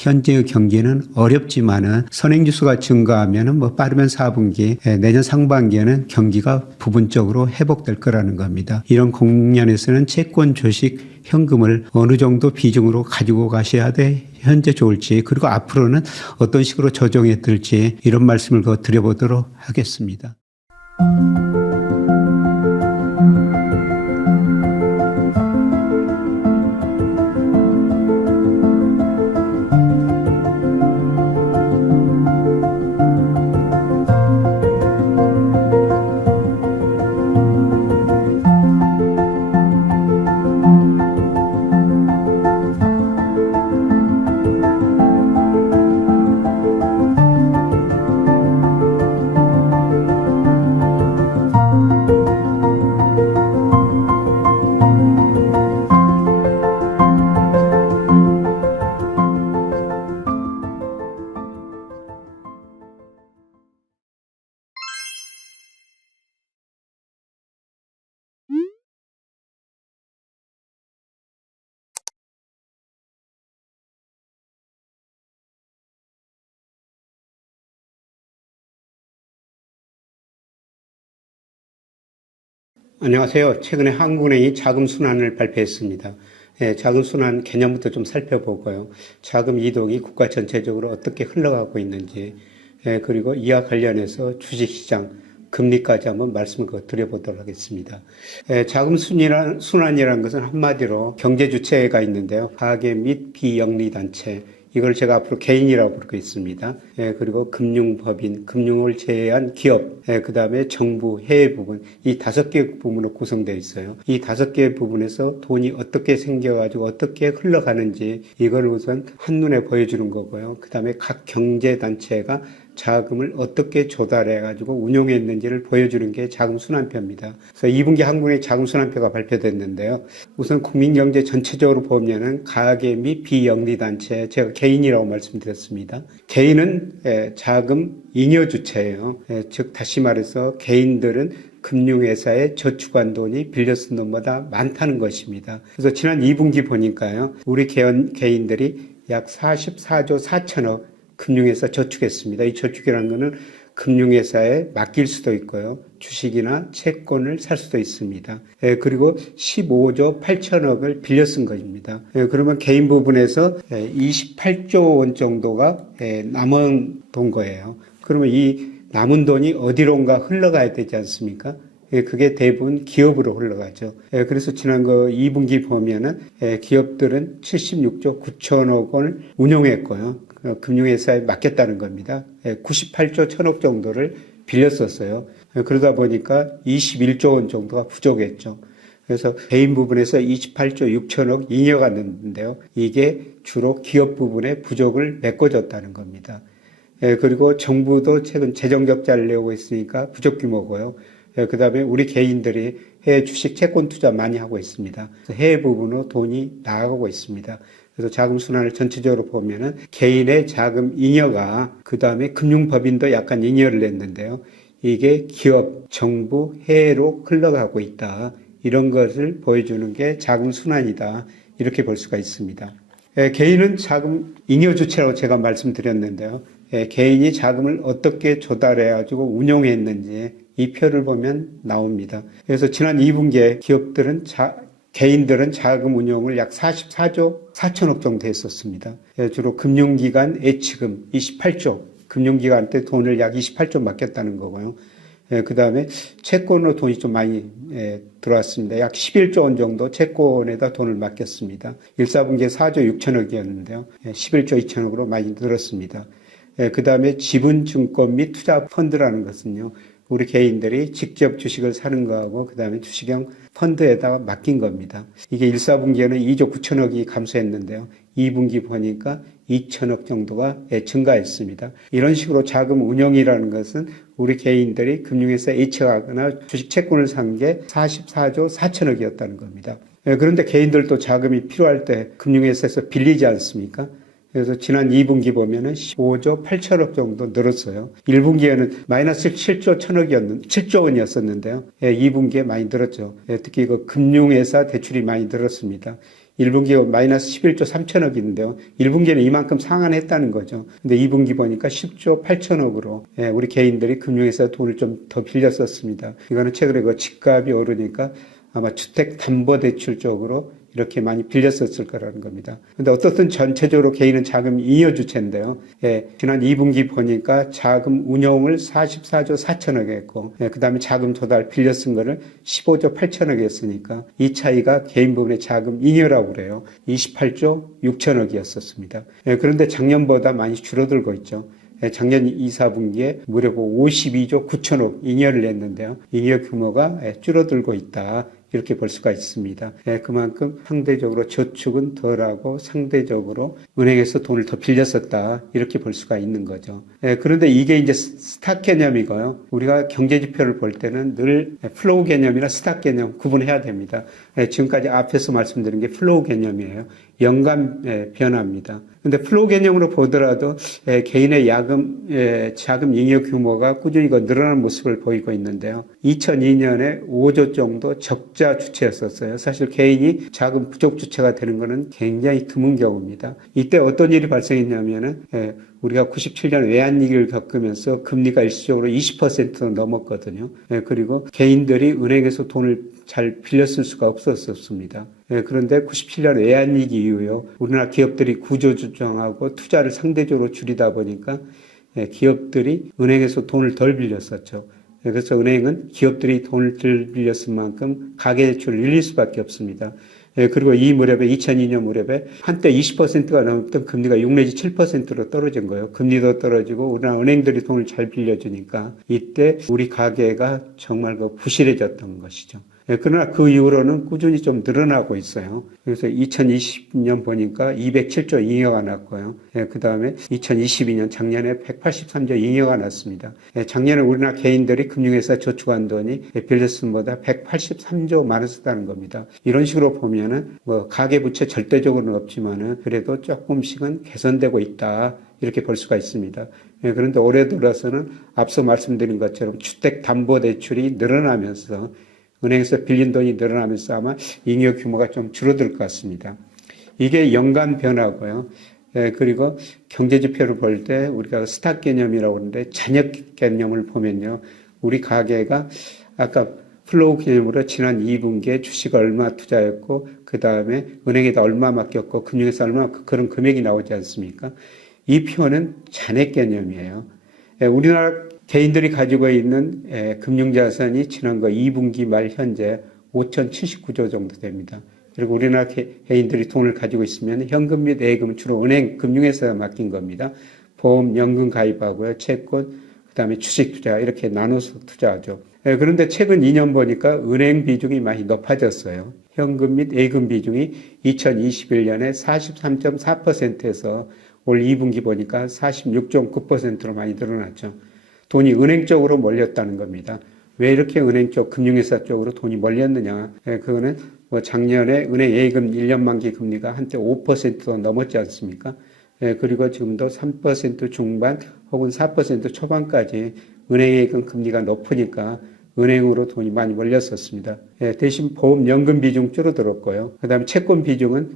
현재의 경기는 어렵지만은 선행지수가 증가하면은 빠르면 4분기, 내년 상반기에는 경기가 부분적으로 회복될 거라는 겁니다. 이런 국면에서는 채권, 주식, 현금을 어느 정도 비중으로 가지고 가셔야 돼 현재 좋을지, 그리고 앞으로는 어떤 식으로 조정해 들지, 이런 말씀을 드려보도록 하겠습니다. 안녕하세요. 최근에 한국은행이 자금 순환을 발표했습니다. 자금 순환 개념부터 좀 살펴보고요. 자금 이동이 국가 전체적으로 어떻게 흘러가고 있는지, 그리고 이와 관련해서 주식시장, 금리까지 한번 말씀을 드려보도록 하겠습니다. 자금 순환이라는 것은 한마디로 경제 주체가 있는데요. 가계 및 비영리단체, 이걸 제가 앞으로 개인이라고 부르고 있습니다. 그리고 금융법인, 금융을 제외한 기업, 그 다음에 정부, 해외 부분, 이 5개 부분으로 구성되어 있어요. 이 5개 부분에서 돈이 어떻게 생겨가지고 어떻게 흘러가는지, 이걸 우선 한눈에 보여주는 거고요. 그 다음에 각 경제단체가 자금을 어떻게 조달해가지고 운용했는지를 보여주는 게 자금순환표입니다. 그래서 2분기 한국의 자금순환표가 발표됐는데요. 우선 국민경제 전체적으로 보면은 가계 및 비영리단체, 제가 개인이라고 말씀드렸습니다. 개인은 자금 잉여 주체예요. 즉 다시 말해서 개인들은 금융회사에 저축한 돈이 빌려 쓴 돈보다 많다는 것입니다. 그래서 지난 2분기 보니까요, 우리 개인들이 약 44조 4천억 금융회사 저축했습니다. 이 저축이라는 것은 금융회사에 맡길 수도 있고요. 주식이나 채권을 살 수도 있습니다. 그리고 15조 8천억을 빌려 쓴 것입니다. 그러면 개인 부분에서 28조 원 정도가 남은 돈 거예요. 그러면 이 남은 돈이 어디론가 흘러가야 되지 않습니까? 그게 대부분 기업으로 흘러가죠. 그래서 지난 2분기 보면은 기업들은 76조 9천억 원을 운용했고요. 금융회사에 맡겼다는 겁니다. 98조 1천억 정도를 빌렸었어요. 그러다 보니까 21조 원 정도가 부족했죠. 그래서 개인 부분에서 28조 6천억 잉여갔는데요. 이게 주로 기업 부분의 부족을 메꿔줬다는 겁니다. 그리고 정부도 최근 재정적자를 내고 있으니까 부족 규모고요. 그 다음에 우리 개인들이 해외 주식 채권 투자 많이 하고 있습니다. 해외 부분으로 돈이 나가고 있습니다. 그래서 자금 순환을 전체적으로 보면은 개인의 자금 잉여가, 그 다음에 금융법인도 약간 잉여를 냈는데요. 이게 기업, 정부, 해외로 흘러가고 있다. 이런 것을 보여주는 게 자금 순환이다. 이렇게 볼 수가 있습니다. 개인은 자금 잉여 주체라고 제가 말씀드렸는데요. 개인이 자금을 어떻게 조달해가지고 운용했는지 이 표를 보면 나옵니다. 그래서 지난 2분기에 개인들은 자금 운용을 약 44조 4천억 정도 했었습니다. 주로 금융기관 예치금 28조, 금융기관 때 돈을 약 28조 맡겼다는 거고요. 그 다음에 채권으로 돈이 좀 많이 들어왔습니다. 약 11조 원 정도 채권에다 돈을 맡겼습니다. 1사분기에 4조 6천억이었는데요. 11조 2천억으로 많이 늘었습니다. 그 다음에 지분증권 및 투자 펀드라는 것은요, 우리 개인들이 직접 주식을 사는 거하고 그 다음에 주식형 펀드에다가 맡긴 겁니다. 이게 1사분기에는 2조 9천억이 감소했는데요. 2분기 보니까 2천억 정도가 증가했습니다. 이런 식으로 자금 운용이라는 것은 우리 개인들이 금융회사에 예측하거나 주식 채권을 산 게 44조 4천억이었다는 겁니다. 그런데 개인들도 자금이 필요할 때 금융회사에서 빌리지 않습니까? 그래서 지난 2분기 보면은 15조 8천억 정도 늘었어요. 1분기에는 마이너스 7조 원이었었는데요. 2분기에 많이 늘었죠. 특히 금융회사 대출이 많이 늘었습니다. 1분기 마이너스 11조 3천억인데요. 1분기는 이만큼 상환했다는 거죠. 근데 2분기 보니까 10조 8천억으로 우리 개인들이 금융에서 돈을 좀 더 빌렸었습니다. 이거는 최근에 그 집값이 오르니까 아마 주택담보대출 쪽으로 이렇게 많이 빌렸었을 거라는 겁니다. 근데 어떻든 전체적으로 개인은 자금 잉여 주체인데요. 지난 2분기 보니까 자금 운용을 44조 4천억 했고, 그 다음에 자금 조달 빌려 쓴 거를 15조 8천억 했으니까 이 차이가 개인 부분의 자금 잉여라고 그래요. 28조 6천억이었었습니다. 그런데 작년보다 많이 줄어들고 있죠. 작년 2, 4분기에 무려 52조 9천억 잉여를 냈는데요. 잉여 규모가 줄어들고 있다. 이렇게 볼 수가 있습니다. 그만큼 상대적으로 저축은 덜하고 상대적으로 은행에서 돈을 더 빌렸었다. 이렇게 볼 수가 있는 거죠. 그런데 이게 이제 스탁 개념이고요. 우리가 경제지표를 볼 때는 늘 플로우 개념이나 스탁 개념 구분해야 됩니다. 지금까지 앞에서 말씀드린 게 플로우 개념이에요. 연간 변화입니다. 근데 플로우 개념으로 보더라도 개인의 자금 잉여 규모가 꾸준히 늘어나는 모습을 보이고 있는데요. 2002년에 5조 정도 적자 주체였었어요. 사실 개인이 자금 부족 주체가 되는 것은 굉장히 드문 경우입니다. 이때 어떤 일이 발생했냐면은 우리가 97년 외환위기를 겪으면서 금리가 일시적으로 20% 넘었거든요. 그리고 개인들이 은행에서 돈을 잘 빌렸을 수가 없었습니다. 그런데 97년 외환위기 이후에 우리나라 기업들이 구조조정하고 투자를 상대적으로 줄이다 보니까 기업들이 은행에서 돈을 덜 빌렸었죠. 그래서 은행은 기업들이 돈을 덜 빌렸을 만큼 가계대출을 늘릴 수밖에 없습니다. 그리고 이 무렵에 2002년 무렵에 한때 20%가 넘었던 금리가 6 내지 7%로 떨어진 거예요. 금리도 떨어지고 우리나라 은행들이 돈을 잘 빌려주니까 이때 우리 가계가 정말 부실해졌던 것이죠. 그러나 그 이후로는 꾸준히 좀 늘어나고 있어요. 그래서 2020년 보니까 207조 잉여가 났고요. 그 다음에 2022년 작년에 183조 잉여가 났습니다. 작년에 우리나라 개인들이 금융회사 저축한 돈이 빌렸은 보다 183조 많았었다는 겁니다. 이런 식으로 보면은 가계부채 절대적으로는 없지만은 그래도 조금씩은 개선되고 있다. 이렇게 볼 수가 있습니다. 그런데 올해 들어서는 앞서 말씀드린 것처럼 주택담보대출이 늘어나면서 은행에서 빌린 돈이 늘어나면서 아마 잉여 규모가 좀 줄어들 것 같습니다. 이게 연간 변화고요. 그리고 경제지표를 볼 때 우리가 스탁 개념이라고 하는데 잔액 개념을 보면요. 우리 가계가 아까 플로우 개념으로 지난 2분기에 주식 얼마 투자했고 그 다음에 은행에다 얼마 맡겼고 금융에서 얼마 그런 금액이 나오지 않습니까? 이 표는 잔액 개념이에요. 우리나라 개인들이 가지고 있는 금융자산이 지난 2분기 말 현재 5,079조 정도 됩니다. 그리고 우리나라 개인들이 돈을 가지고 있으면 현금 및 예금 주로 은행, 금융회사에 맡긴 겁니다. 보험, 연금 가입하고요. 채권, 그다음에 주식 투자 이렇게 나눠서 투자하죠. 그런데 최근 2년 보니까 은행 비중이 많이 높아졌어요. 현금 및 예금 비중이 2021년에 43.4%에서 올 2분기 보니까 46.9%로 많이 늘어났죠. 돈이 은행 쪽으로 몰렸다는 겁니다. 왜 이렇게 은행 쪽, 금융회사 쪽으로 돈이 몰렸느냐. 그거는 작년에 은행 예금 1년 만기 금리가 한때 5%도 넘었지 않습니까? 그리고 지금도 3% 중반 혹은 4% 초반까지 은행 예금 금리가 높으니까 은행으로 돈이 많이 몰렸었습니다. 대신 보험 연금 비중 줄어들었고요. 그 다음에 채권 비중은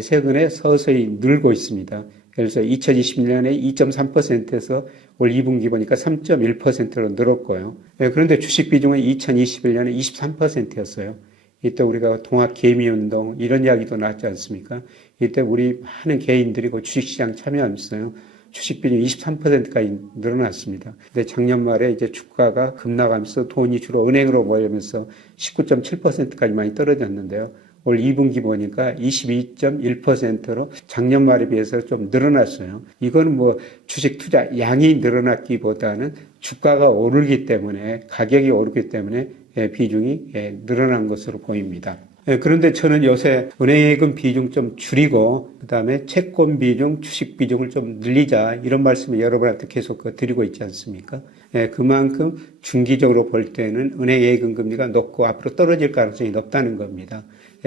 최근에 서서히 늘고 있습니다. 그래서 2021년에 2.3%에서 올 2분기 보니까 3.1%로 늘었고요. 그런데 주식 비중은 2021년에 23%였어요. 이때 우리가 동학개미운동 이런 이야기도 나왔지 않습니까? 이때 우리 많은 개인들이 그 주식시장 참여하면서요. 주식 비중이 23%까지 늘어났습니다. 근데 작년 말에 이제 주가가 급락하면서 돈이 주로 은행으로 모이면서 19.7%까지 많이 떨어졌는데요. 올 2분기 보니까 22.1%로 작년 말에 비해서 좀 늘어났어요. 이거는 주식 투자 양이 늘어났기보다는 주가가 오르기 때문에 가격이 오르기 때문에 비중이 늘어난 것으로 보입니다. 그런데 저는 요새 은행예금 비중 좀 줄이고 그다음에 채권 비중, 주식 비중을 좀 늘리자 이런 말씀을 여러분한테 계속 드리고 있지 않습니까? 그만큼 중기적으로 볼 때는 은행예금 금리가 높고 앞으로 떨어질 가능성이 높다는 겁니다.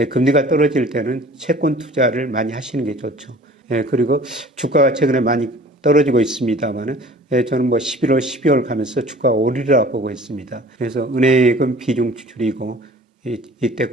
금리가 떨어질 때는 채권 투자를 많이 하시는 게 좋죠. 그리고 주가가 최근에 많이 떨어지고 있습니다만은 저는 11월, 12월 가면서 주가가 오르리라 보고 있습니다. 그래서 은행예금 비중 줄이고 이때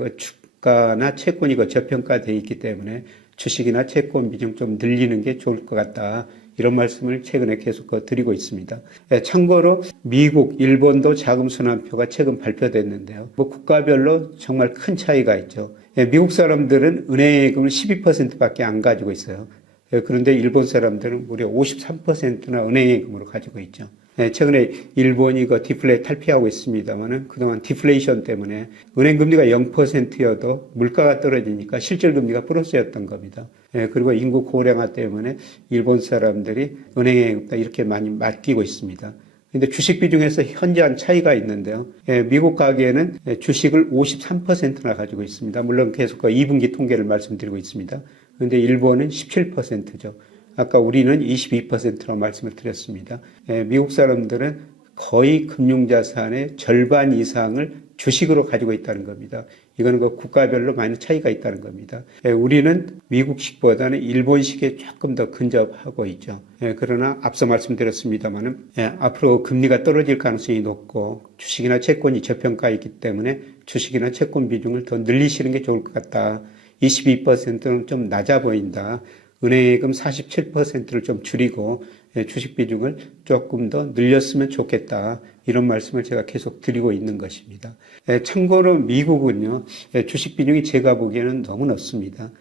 주가나 채권이 저평가되어 있기 때문에 주식이나 채권 비중 좀 늘리는 게 좋을 것 같다. 이런 말씀을 최근에 계속 드리고 있습니다. 참고로 미국, 일본도 자금순환표가 최근 발표됐는데요. 국가별로 정말 큰 차이가 있죠. 미국 사람들은 은행예금을 12%밖에 안 가지고 있어요. 그런데 일본 사람들은 무려 53%나 은행예금으로 가지고 있죠. 최근에 일본이 디플레 탈피하고 있습니다만은 그동안 디플레이션 때문에 은행 금리가 0%여도 물가가 떨어지니까 실질 금리가 플러스였던 겁니다. 그리고 인구 고령화 때문에 일본 사람들이 은행에 이렇게 많이 맡기고 있습니다. 근데 주식 비중에서 현저한 차이가 있는데요. 미국 가계는 주식을 53%나 가지고 있습니다. 물론 계속 2분기 통계를 말씀드리고 있습니다. 그런데 일본은 17%죠. 아까 우리는 22%라고 말씀을 드렸습니다. 미국 사람들은 거의 금융자산의 절반 이상을 주식으로 가지고 있다는 겁니다. 이거는 국가별로 많은 차이가 있다는 겁니다. 우리는 미국식보다는 일본식에 조금 더 근접하고 있죠. 그러나 앞서 말씀드렸습니다만은 앞으로 금리가 떨어질 가능성이 높고 주식이나 채권이 저평가에 있기 때문에 주식이나 채권 비중을 더 늘리시는 게 좋을 것 같다. 22%는 좀 낮아 보인다. 은행예금 47%를 좀 줄이고 주식 비중을 조금 더 늘렸으면 좋겠다. 이런 말씀을 제가 계속 드리고 있는 것입니다. 참고로 미국은요, 주식 비중이 제가 보기에는 너무 높습니다.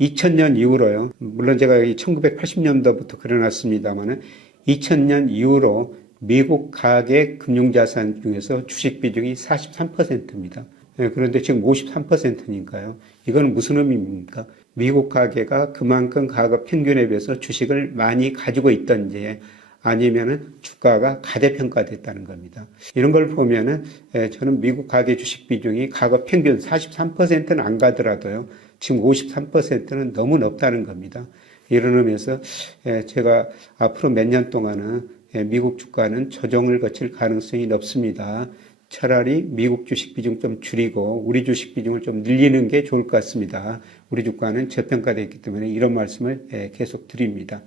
2000년 이후로요, 물론 제가 1980년도부터 그려놨습니다만은 2000년 이후로 미국 가계 금융자산 중에서 주식 비중이 43%입니다. 그런데 지금 53%니까요. 이건 무슨 의미입니까? 미국 가계가 그만큼 과거 평균에 비해서 주식을 많이 가지고 있던지 아니면은 주가가 가대평가됐다는 겁니다. 이런 걸 보면은 저는 미국 가계 주식 비중이 과거 평균 43%는 안 가더라도요. 지금 53%는 너무 높다는 겁니다. 이런 의미에서 제가 앞으로 몇 년 동안은 미국 주가는 조정을 거칠 가능성이 높습니다. 차라리 미국 주식 비중 좀 줄이고 우리 주식 비중을 좀 늘리는 게 좋을 것 같습니다. 우리 주가는 저평가되어 있기 때문에 이런 말씀을 계속 드립니다.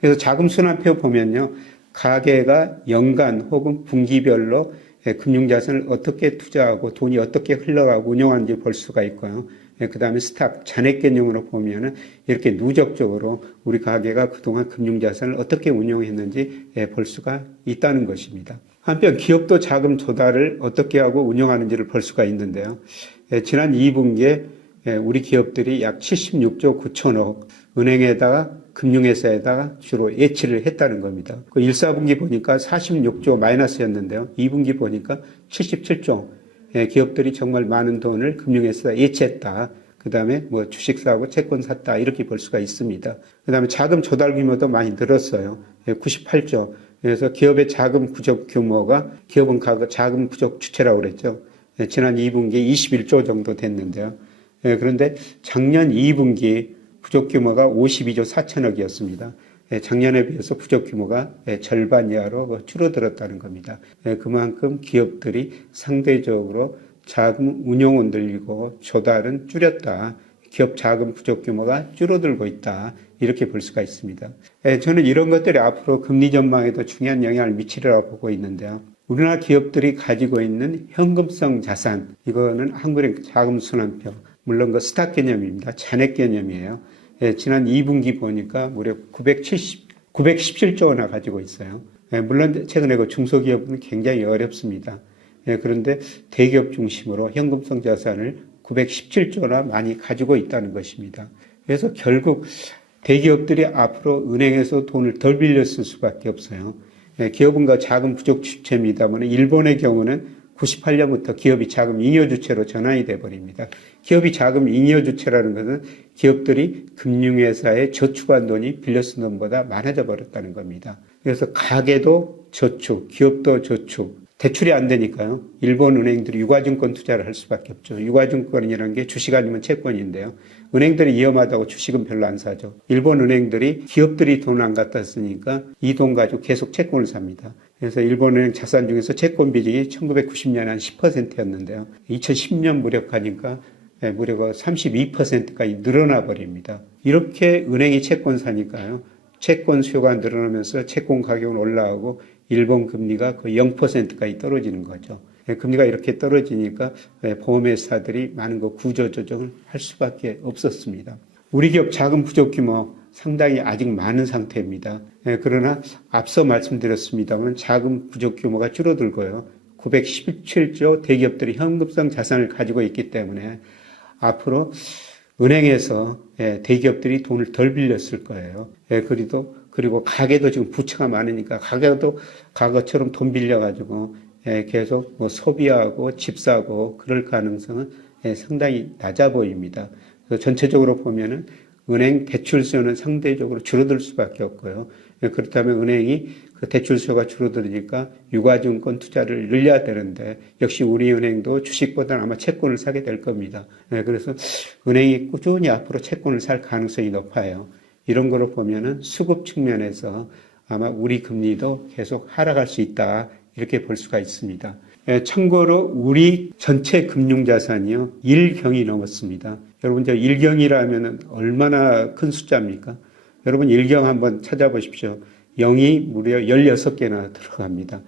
그래서 자금순환표 보면요. 가계가 연간 혹은 분기별로 금융자산을 어떻게 투자하고 돈이 어떻게 흘러가고 운용하는지 볼 수가 있고요. 그 다음에 스탁, 잔액 개념으로 보면은 이렇게 누적적으로 우리 가계가 그동안 금융자산을 어떻게 운용했는지 볼 수가 있다는 것입니다. 한편 기업도 자금 조달을 어떻게 하고 운영하는지를 볼 수가 있는데요. 지난 2분기에 우리 기업들이 약 76조 9천억 은행에다가 금융회사에다가 주로 예치를 했다는 겁니다. 그 1, 4분기 보니까 46조 마이너스였는데요. 2분기 보니까 77조 기업들이 정말 많은 돈을 금융회사에 예치했다. 그 다음에 주식 사고 채권 샀다. 이렇게 볼 수가 있습니다. 그 다음에 자금 조달 규모도 많이 늘었어요. 98조. 그래서 기업의 자금 부족 규모가 기업은 자금 부족 주체라고 그랬죠. 지난 2분기에 21조 정도 됐는데요. 그런데 작년 2분기 부족 규모가 52조 4천억이었습니다. 작년에 비해서 부족 규모가 절반 이하로 줄어들었다는 겁니다. 그만큼 기업들이 상대적으로 자금 운용은 늘리고 조달은 줄였다. 기업 자금 부족 규모가 줄어들고 있다. 이렇게 볼 수가 있습니다. 저는 이런 것들이 앞으로 금리 전망에도 중요한 영향을 미치리라고 보고 있는데요. 우리나라 기업들이 가지고 있는 현금성 자산, 이거는 한국은행 자금순환표, 물론 스탁 개념입니다. 잔액 개념이에요. 지난 2분기 보니까 무려 917조 원이나 가지고 있어요. 물론 최근에 중소기업은 굉장히 어렵습니다. 그런데 대기업 중심으로 현금성 자산을 917조나 많이 가지고 있다는 것입니다. 그래서 결국 대기업들이 앞으로 은행에서 돈을 덜 빌렸을 수밖에 없어요. 기업은 자금 부족 주체입니다만 일본의 경우는 98년부터 기업이 자금 잉여 주체로 전환이 돼 버립니다. 기업이 자금 잉여 주체라는 것은 기업들이 금융회사에 저축한 돈이 빌려 쓴 돈보다 많아져 버렸다는 겁니다. 그래서 가게도 저축, 기업도 저축, 대출이 안 되니까요. 일본 은행들이 유가증권 투자를 할 수밖에 없죠. 유가증권이라는 게 주식 아니면 채권인데요. 은행들이 위험하다고 주식은 별로 안 사죠. 일본 은행들이 기업들이 돈 안 갖다 쓰니까 이 돈 가지고 계속 채권을 삽니다. 그래서 일본 은행 자산 중에서 채권 비중이 1990년에 한 10%였는데요. 2010년 무렵가니까 무려 32%까지 늘어나 버립니다. 이렇게 은행이 채권 사니까요. 채권 수요가 늘어나면서 채권 가격은 올라가고 일본 금리가 거의 0%까지 떨어지는 거죠. 금리가 이렇게 떨어지니까 보험회사들이 많은 거 구조조정을 할 수밖에 없었습니다. 우리 기업 자금 부족 규모 상당히 아직 많은 상태입니다. 그러나 앞서 말씀드렸습니다만 자금 부족 규모가 줄어들고요. 917조 대기업들이 현금성 자산을 가지고 있기 때문에 앞으로 은행에서 대기업들이 돈을 덜 빌렸을 거예요. 그리고 가게도 지금 부채가 많으니까 가게도 과거처럼 돈 빌려가지고 계속 뭐 소비하고 집 사고 그럴 가능성은 상당히 낮아 보입니다. 그래서 전체적으로 보면은 은행 대출 수요는 상대적으로 줄어들 수밖에 없고요. 그렇다면 은행이 그 대출 수요가 줄어들으니까 유가증권 투자를 늘려야 되는데 역시 우리은행도 주식보다는 아마 채권을 사게 될 겁니다. 그래서 은행이 꾸준히 앞으로 채권을 살 가능성이 높아요. 이런 거로 보면은 수급 측면에서 아마 우리 금리도 계속 하락할 수 있다. 이렇게 볼 수가 있습니다. 참고로 우리 전체 금융자산이요. 1경이 넘었습니다. 여러분 저 1경이라면 얼마나 큰 숫자입니까? 여러분 1경 한번 찾아보십시오. 0이 무려 16개나 들어갑니다.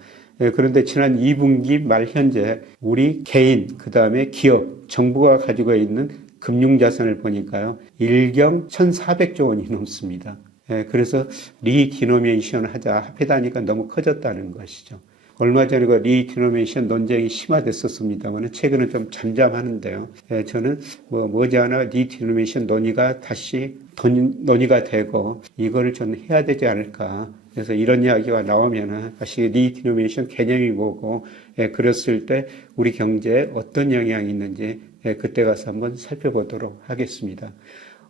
그런데 지난 2분기 말 현재 우리 개인, 그 다음에 기업, 정부가 가지고 있는 금융자산을 보니까요. 1경 1,400조 원이 넘습니다. 그래서 리디노미네이션 하자 합해다니까 너무 커졌다는 것이죠. 얼마 전에 그 리디노미네이션 논쟁이 심화됐었습니다만 최근에 좀 잠잠하는데요. 저는 머지않아 리디노미네이션 논의가 다시 논의가 되고 이거를 저는 해야 되지 않을까. 그래서 이런 이야기가 나오면 다시 리디노미네이션 개념이 뭐고 그랬을 때 우리 경제에 어떤 영향이 있는지 그때 가서 한번 살펴보도록 하겠습니다.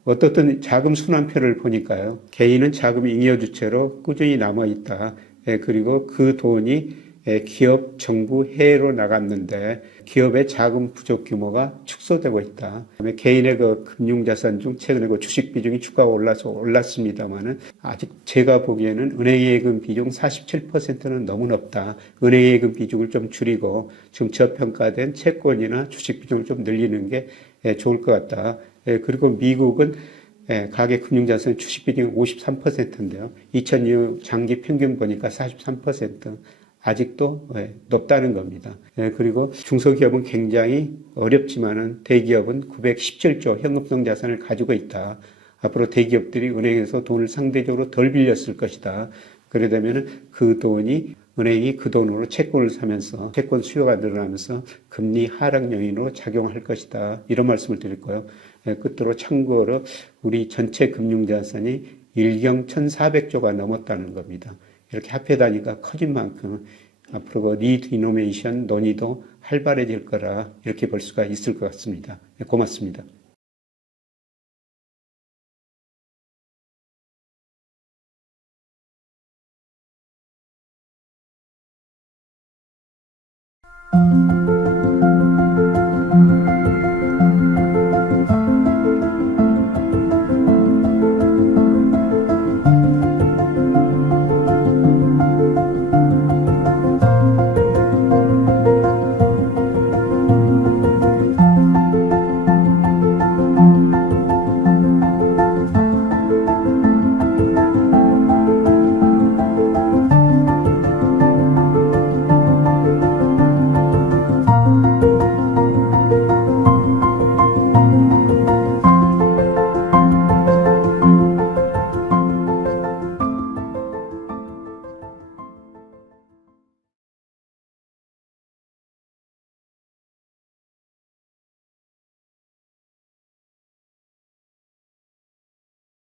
어떻든 자금 순환표를 보니까요. 개인은 자금 잉여 주체로 꾸준히 남아있다. 그리고 그 돈이 기업, 정부, 해외로 나갔는데 기업의 자금 부족 규모가 축소되고 있다. 그다음에 개인의 그 금융자산 중 최근에 그 주식 비중이 주가가 올랐습니다만은 아직 제가 보기에는 은행예금 비중 47%는 너무 높다. 은행예금 비중을 좀 줄이고 지금 저평가된 채권이나 주식 비중을 좀 늘리는 게 좋을 것 같다. 그리고 미국은 가계 금융자산 주식 비중이 53%인데요. 2002년 장기 평균 보니까 43%. 아직도 높다는 겁니다. 그리고 중소기업은 굉장히 어렵지만은 대기업은 917조 현금성 자산을 가지고 있다. 앞으로 대기업들이 은행에서 돈을 상대적으로 덜 빌렸을 것이다. 그러려면 그 돈이 은행이 그 돈으로 채권을 사면서 채권 수요가 늘어나면서 금리 하락 요인으로 작용할 것이다. 이런 말씀을 드릴 거예요. 끝으로 참고로 우리 전체 금융자산이 1경 1,400조가 넘었다는 겁니다. 이렇게 합해다니까 커진 만큼 앞으로 그 리디노미네이션 논의도 활발해질 거라 이렇게 볼 수가 있을 것 같습니다. 고맙습니다.